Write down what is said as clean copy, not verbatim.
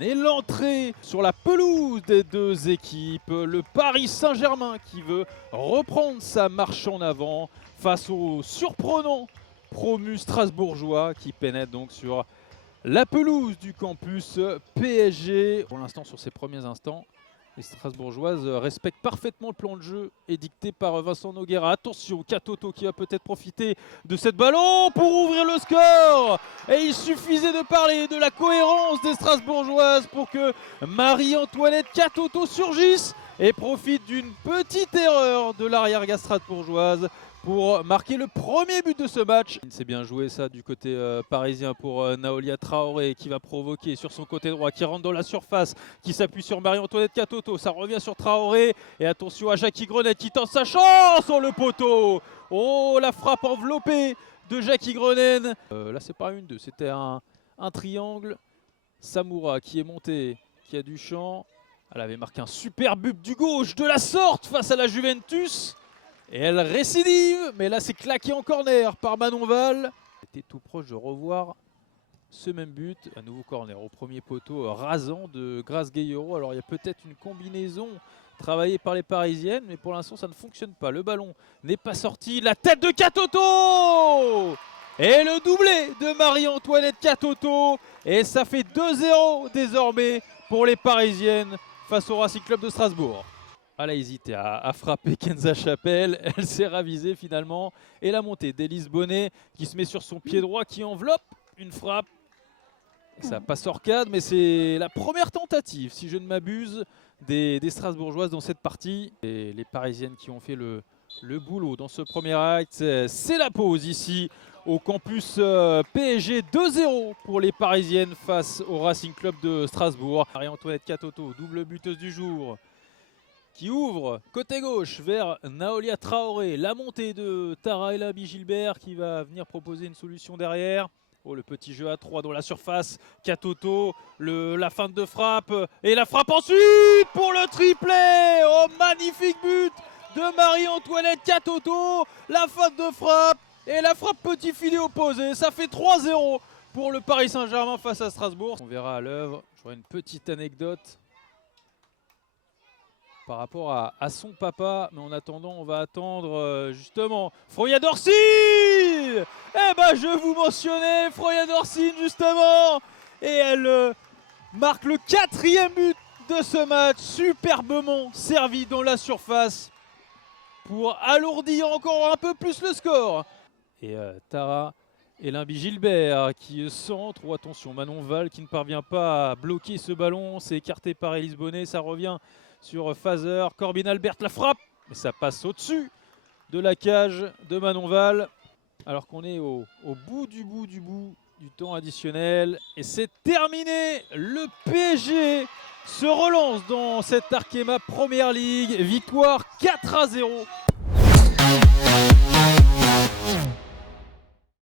Et l'entrée sur la pelouse des deux équipes, le Paris Saint-Germain qui veut reprendre sa marche en avant face au surprenant promu strasbourgeois qui pénètre donc sur la pelouse du campus PSG. Pour l'instant, sur ses premiers instants, les Strasbourgeoises respectent parfaitement le plan de jeu édicté par Vincent Nogueira. Attention, Katoto qui va peut-être profiter de cette ballon pour ouvrir le score. Et il suffisait de parler de la cohérence des Strasbourgeoises pour que Marie-Antoinette Katoto surgisse et profite d'une petite erreur de l'arrière-garde strasbourgeoise pour marquer le premier but de ce match. C'est bien joué ça du côté parisien pour Naolia Traoré qui va provoquer sur son côté droit, qui rentre dans la surface, qui s'appuie sur Marie-Antoinette Katoto. Ça revient sur Traoré et attention à Jackie Grenet qui tente sa chance sur le poteau. Oh, la frappe enveloppée de Jackie Grenet. Là c'est pas une deux, c'était un triangle. Samoura qui est monté, qui a du champ. Elle avait marqué un super but du gauche de la sorte face à la Juventus. Et elle récidive, mais là c'est claqué en corner par Manon Val. Était tout proche de revoir ce même but, un nouveau corner au premier poteau rasant de Grace Gueyero. Alors il y a peut-être une combinaison travaillée par les Parisiennes, mais pour l'instant ça ne fonctionne pas. Le ballon n'est pas sorti, la tête de Katoto et le doublé de Marie-Antoinette Katoto. Et ça fait 2-0 désormais pour les Parisiennes face au Racing Club de Strasbourg. Elle a hésité à frapper Kenza Chapelle, elle s'est ravisée finalement. Et la montée d'Élise Bonnet qui se met sur son pied droit, qui enveloppe une frappe. Ça passe hors cadre, mais c'est la première tentative, si je ne m'abuse, des Strasbourgeoises dans cette partie. Et les Parisiennes qui ont fait le boulot dans ce premier acte. C'est la pause ici au campus PSG. 2-0 pour les Parisiennes face au Racing Club de Strasbourg. Marie-Antoinette Katoto, double buteuse du jour, qui ouvre côté gauche vers Naolia Traoré. La montée de Tara Elabi Gilbert qui va venir proposer une solution derrière. Oh, le petit jeu à 3 dans la surface. Katoto, la feinte de frappe. Et la frappe ensuite pour le triplé. Oh, magnifique but de Marie-Antoinette Katoto. La feinte de frappe et la frappe petit filet opposé. Ça fait 3-0 pour le Paris Saint-Germain face à Strasbourg. On verra à l'œuvre. J'aurai une petite anecdote par rapport à son papa, mais en attendant, on va attendre justement Froya Dorsin. Eh ben, je vous mentionnais Froya Dorsin justement, et elle marque le 4e but de ce match, superbement servi dans la surface pour alourdir encore un peu plus le score. Et Tara Elabi Gilbert qui centre. Oh, attention, Manon Val qui ne parvient pas à bloquer ce ballon, c'est écarté par Élise Bonnet, ça revient sur Fazer. Corbin Albert la frappe, mais ça passe au-dessus de la cage de Manon Val. Alors qu'on est au bout du temps additionnel. Et c'est terminé. Le PSG se relance dans cette Arkema Première League. Victoire 4-0.